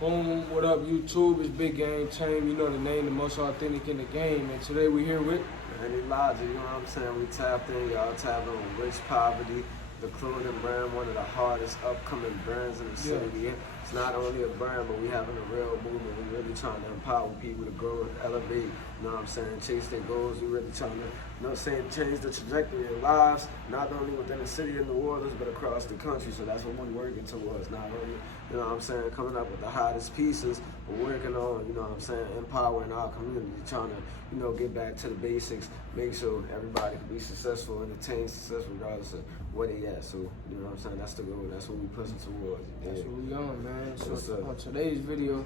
Boom, what up YouTube? It's BigGameCham, you know the name, the most authentic in the game. And today we here with Any logic, you know what I'm saying? We tapped in, y'all tapped on Rich Poverty, the clothing brand, one of the hardest upcoming brands in the city. It's not only a brand, but we having a real movement. We really trying to empower people to grow, elevate, you know what I'm saying, chase their goals. We really trying to, you know what I'm saying, change the trajectory of lives, not only within the city of New Orleans, but across the country. So that's what we're working towards, not only, you know what I'm saying, coming up with the hottest pieces, but working on, you know what I'm saying, empowering our community, trying to, you know, get back to the basics, make sure everybody can be successful, entertained, successful, regardless of where they at. So, you know what I'm saying, that's the goal, that's what we pushing towards. Yeah. That's what we on, man. So on today's video,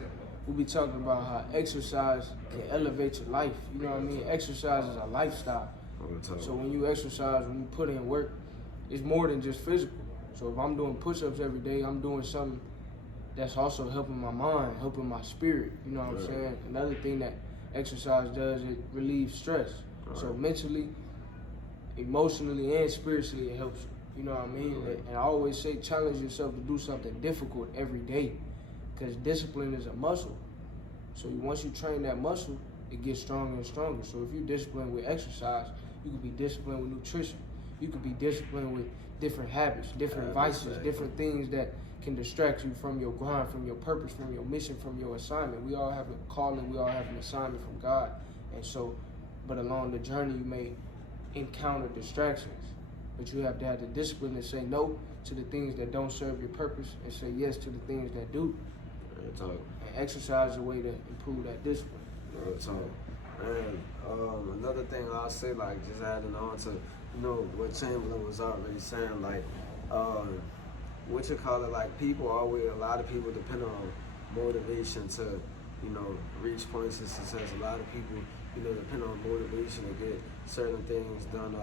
we'll be talking about how exercise can elevate your life. You know what I mean? Exercise is a lifestyle. So when you exercise, when you put in work, it's more than just physical. So if I'm doing push-ups every day, I'm doing something that's also helping my mind, helping my spirit. You know what I'm saying? Another thing that exercise does, it relieves stress. So mentally, emotionally, and spiritually, it helps you. You know what I mean? And I always say, challenge yourself to do something difficult every day, because discipline is a muscle. So once you train that muscle, it gets stronger and stronger. So if you're disciplined with exercise, you can be disciplined with nutrition. You can be disciplined with different habits, different vices, different things that can distract you from your grind, from your purpose, from your mission, from your assignment. We all have a calling, we all have an assignment from God. And so, but along the journey, you may encounter distractions. But you have to have the discipline to say no to the things that don't serve your purpose and say yes to the things that do. And exercise is a way to improve that discipline. And another thing I'll say, like, just adding on to, you know, what Chamberlain was already saying, like, what you call it, like, a lot of people depend on motivation to, you know, reach points of success. A lot of people, you know, depend on motivation to get certain things done,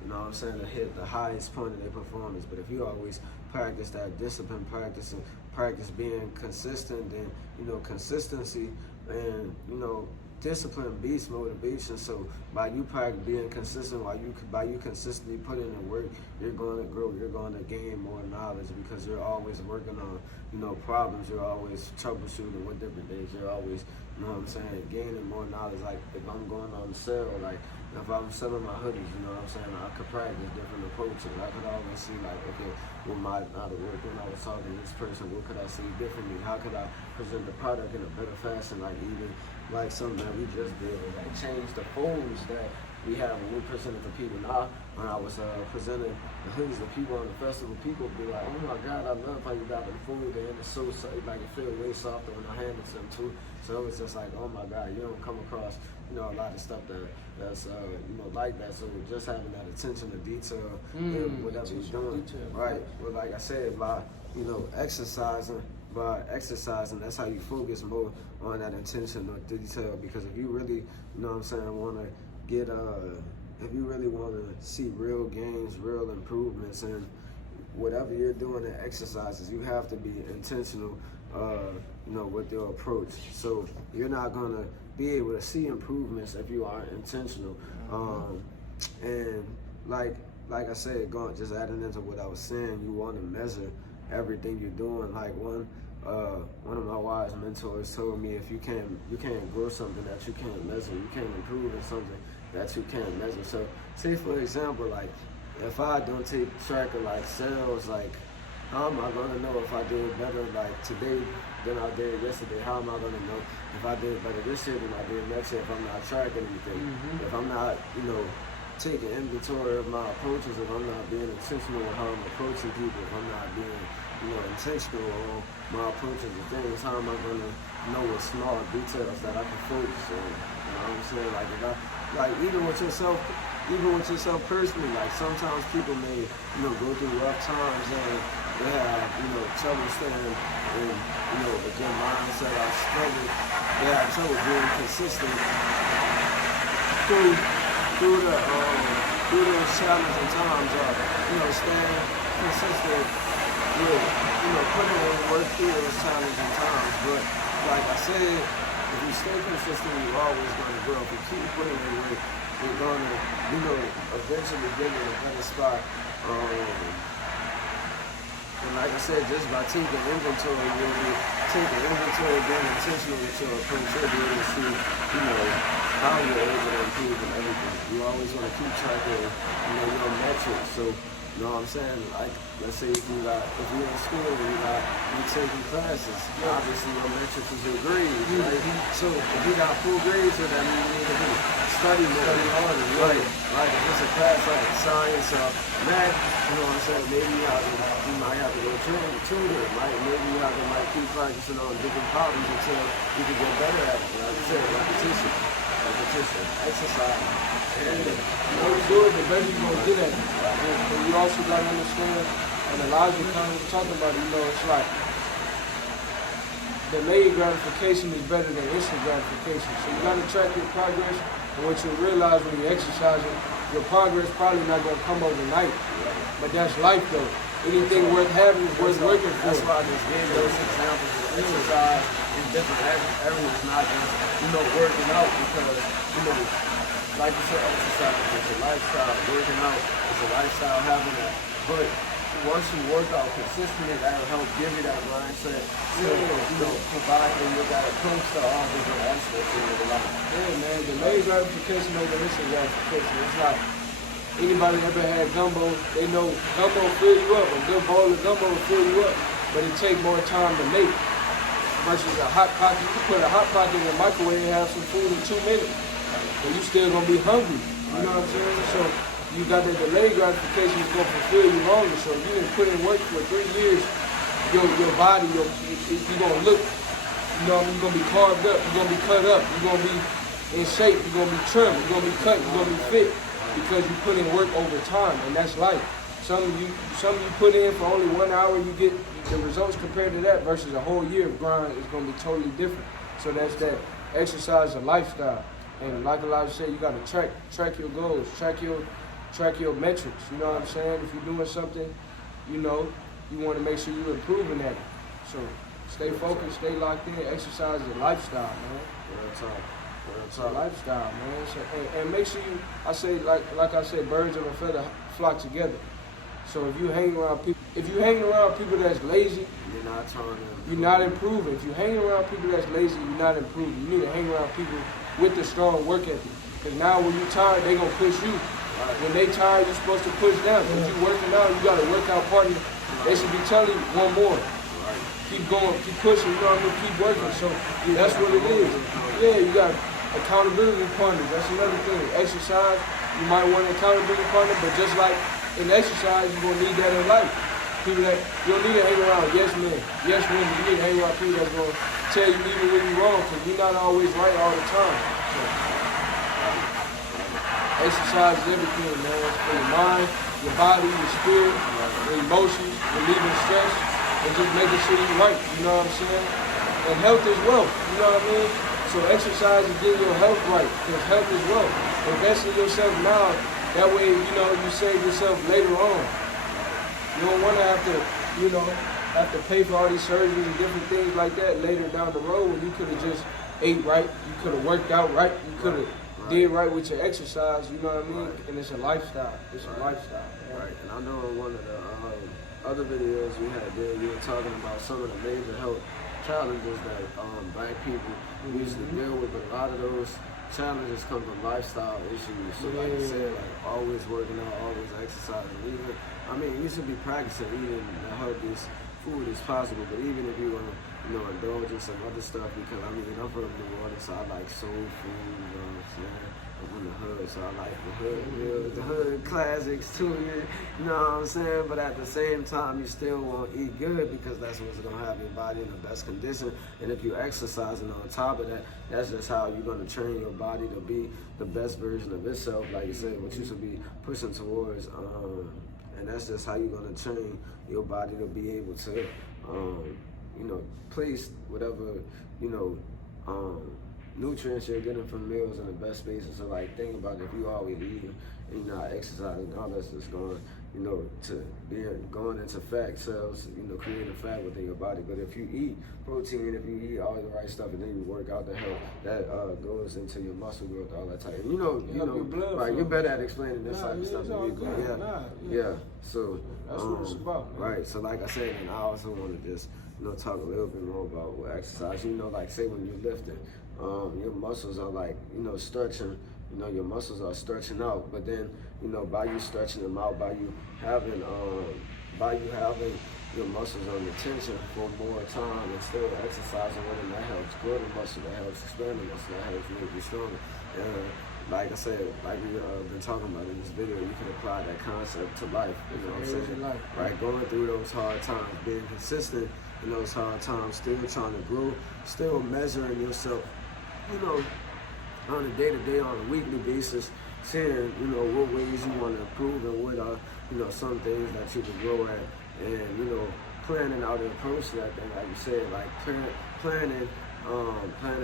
you know what I'm saying, to hit the highest point of their performance. But if you always practice that discipline, practice being consistent, then, you know, consistency and, you know, discipline beats motivation. So by you being consistent, by you consistently putting in work, you're going to grow, you're going to gain more knowledge, because you're always working on, you know, problems, you're always troubleshooting with different things, you're always, you know what I'm saying, gaining more knowledge. Like if I'm going on sale, like if I'm selling my hoodies, you know what I'm saying, I could practice different approaches. I could always see, like, okay, with my out of work, when I was talking to this person, what could I see differently? How could I present the product in a better fashion? Like even like something that we just did, like change the phones that we have when we presented to people. Now, when I was presenting the hoodies to people on the festival, people be like, oh my God, I love how you got the food, and it's so, like, it feels way softer when I hand it to them too. So it was just like, oh my God, you don't come across, you know, a lot of stuff that's you know, like that. So just having that attention to detail in whatever you're doing, right? But like I said, by, you know, exercising, that's how you focus more on that attention or detail. Because if you really, you know what I'm saying, want to get, if you really want to see real gains, real improvements in whatever you're doing in exercises, you have to be intentional, you know, with your approach. So you're not going to be able to see improvements if you are intentional. And like I said, just adding into what I was saying, you want to measure everything you're doing. Like one of my wise mentors told me, if you can't grow something that you can't measure, you can't improve in something that you can't measure. So say for example, like if I don't take track of like sales, like how am I gonna know if I did better like today than I did yesterday? How am I gonna know if I did better this year than I did next year if I'm not tracking anything? If I'm not, you know, taking inventory of my approaches, if I'm not being intentional with how I'm approaching people, if I'm not being, you know, intentional on my approaches to things, how am I going to know what small details that I can focus on? You know what I'm saying? Like if I, like even with yourself personally, like sometimes people may, you know, go through rough times and they have, you know, trouble staying in, you know, with their mindset, I struggle, they have trouble being consistent through those challenging times, you know, staying consistent with, you know, putting in work through those challenging times. But like I said, if you stay consistent, you're always going to grow. If you keep putting in work, you're going to, you know, eventually get in a better spot. And like I said, just by taking inventory, being intentional with your approach, you'll be able to see, how you're able to improve and everything. You always want to keep track of, your metrics. So, you know what I'm saying? Like, let's say if you're in school and you're taking classes, obviously your metrics is your grades, right? So if you got full grades, so that means you need to study more. Study harder, right? Like if it's a class like science or math, you know what I'm saying? Maybe you might have to go to a tutor, right? Maybe you have to keep practicing on different problems until you can get better at it. Like I said, repetition, exercise. And the more you do it, the better you're going to get at it. And you also got to understand, and Elijah kind of was talking about it, it's like delayed gratification is better than instant gratification. So you got to track your progress, and what you'll realize when you're exercising, your progress probably not going to come overnight. But that's life though. Anything worth having is worth working for. That's why I just gave those examples of exercise in different areas, not just, working out, because, like you said, exercise is a lifestyle. Working out is a lifestyle, having that. But once you work out consistently, that'll help give you that mindset to, provide and you got approach to all different aspects of your life. Yeah, man, delayed gratification over instant gratification. It's like anybody ever had gumbo, they know gumbo will fill you up. A good bowl of gumbo will fill you up, but it takes more time to make versus a hot pocket. You can put a hot pocket in the microwave and have some food in 2 minutes. But you still gonna be hungry. You know what I'm saying? So you got that delayed gratification is gonna fulfill you longer. So if you didn't put in work for 3 years, your body, you're gonna look, you're gonna be carved up, you're gonna be cut up, you're gonna be in shape, you're gonna be trimmed, you're gonna be cut, you're gonna be fit because you put in work over time, and that's life. Some of you put in for only 1 hour, you get the results compared to that versus a whole year of grind is gonna be totally different. So that's that exercise and lifestyle. And like Elijah said, you got to track your goals, track your metrics. You know what I'm saying? If you're doing something, you want to make sure you're improving at it. So stay focused, stay locked in. Exercise is a lifestyle, man. It's a lifestyle, man. So, and make sure like I said, birds of a feather flock together. So if you hang around people that's lazy, you're not improving. If you hang around people that's lazy, you're not improving. You need to hang around people with the strong work ethic. Because now when you're tired, they're going to push you. When they tired, you're supposed to push them. If you're working out, you got a workout partner, they should be telling you one more. Keep going, keep pushing, keep working. So that's what it is. Yeah, you got accountability partners. That's another thing. Exercise, you might want an accountability partner, but just like in exercise, you're going to need that in life. People that, you don't need to hang around yes men, yes women. You need to hang around people that's going to tell you even when you're wrong, because you're not always right all the time. So, exercise is everything, man. For your mind, your body, your spirit, your emotions, relieving stress, and just making sure you're right, you know what I'm saying? And health is wealth, you know what I mean? So exercise is getting your health right, because health is wealth. Invest in yourself now, that way, you save yourself later on. You don't want to have to pay for all these surgeries and different things like that later down the road when you could have just ate right, you could have worked out right, you could have did right with your exercise, you know what I mean? And it's a lifestyle. It's a lifestyle. Man. Right. And I know in one of the other videos we had there, you were talking about some of the major health challenges that black people used to deal with, but a lot of those challenges come from lifestyle issues. So like I said, always working out, always exercising. You should be practicing eating the healthiest food as possible, but even if you want to, indulge in some other stuff, because I'm from New Orleans, so I like soul food, you know what I'm saying? I'm from the hood, so I like the hood meals, the hood classics too, you know what I'm saying? But at the same time, you still want to eat good because that's what's going to have your body in the best condition. And if you're exercising on top of that, that's just how you're going to train your body to be the best version of itself, like you said, what you should be pushing towards. And that's just how you're going to train your body to be able to, place whatever, nutrients you're getting from meals in the best spaces. So, think about it, if you always eating and you're not exercising, all that's just going you know, to going into fat cells, you know, creating fat within your body. But if you eat protein, if you eat all the right stuff, and then you work out the health, that goes into your muscle growth, all that type. You know, right? You're better at explaining this type of stuff than me, but yeah. So that's what it's about, man. Right. So like I said, and I also want to just, you know, talk a little bit more about what exercise. You know, like say when you're lifting, your muscles are like, you know, stretching. You know, your muscles are stretching out, but then, you know, by you stretching them out, by you having your muscles under tension for more time and still exercising with them, that helps grow the muscle, that helps expand the muscle, that helps make you stronger. And like I said, like we've been talking about in this video, you can apply that concept to life. You know what I'm saying? Right, going through those hard times, being consistent in those hard times, still trying to grow, still measuring yourself, you know, on a day-to-day, on a weekly basis, seeing, you know, what ways you want to improve and what are, you know, some things that you can grow at, and, you know, planning out an approach to that thing, like you said, like planning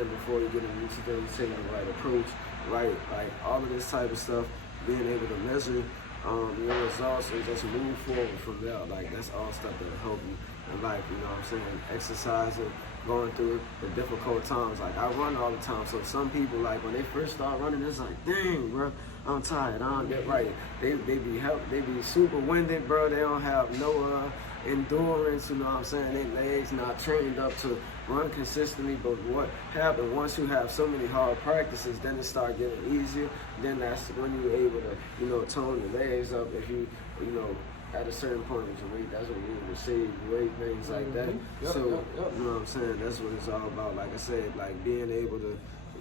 before you get into things, taking the right approach, right, like all of this type of stuff, being able to measure your results and just move forward from there. Like that's all stuff that'll help you in life, you know what I'm saying? Exercising, going through the difficult times. Like I run all the time, so some people, like when they first start running, it's like, dang, bro, I'm tired, I don't get right. They be super winded, bro. They don't have no endurance, you know what I'm saying? Their legs not trained up to run consistently. But what happened once you have so many hard practices, then it start getting easier. Then that's when you're able to, you know, tone your legs up. If you know, at a certain point with your weight, that's when you're able to save weight, things like that. You know what I'm saying? That's what it's all about. Like I said, like being able to,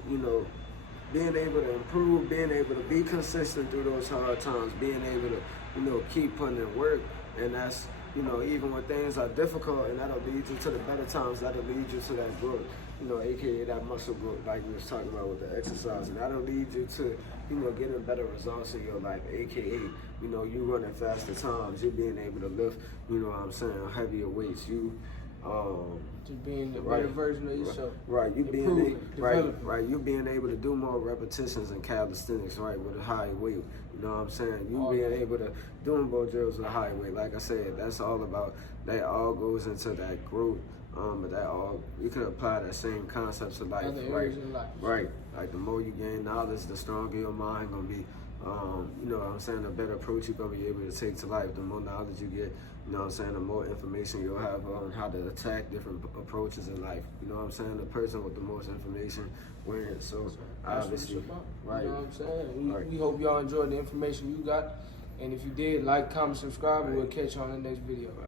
you know, being able to improve, being able to be consistent through those hard times, being able to, you know, keep putting in work. And that's, you know, even when things are difficult, and that'll lead you to the better times, that'll lead you to that growth, you know, aka that muscle growth, like we was talking about with the exercise. And that'll lead you to, you know, getting better results in your life, aka, you know, you running faster times, you being able to lift, you know what I'm saying, heavier weights, you just being the better version of yourself. Right, you being you being able to do more repetitions in calisthenics, right, with a high weight. You know what I'm saying? You being able to doing more drills with a high weight. Like I said, that's all about. That all goes into that growth. But that all you can apply that same concept to life, right? Like the more you gain knowledge, the stronger your mind gonna be. You know what I'm saying? The better approach you're gonna be able to take to life. The more knowledge you get, you know what I'm saying? The more information you'll have on how to attack different approaches in life. You know what I'm saying? The person with the most information wins. So obviously, right? You know what I'm saying? We hope y'all enjoyed the information you got, and if you did, like, comment, subscribe, and we'll catch you on the next video.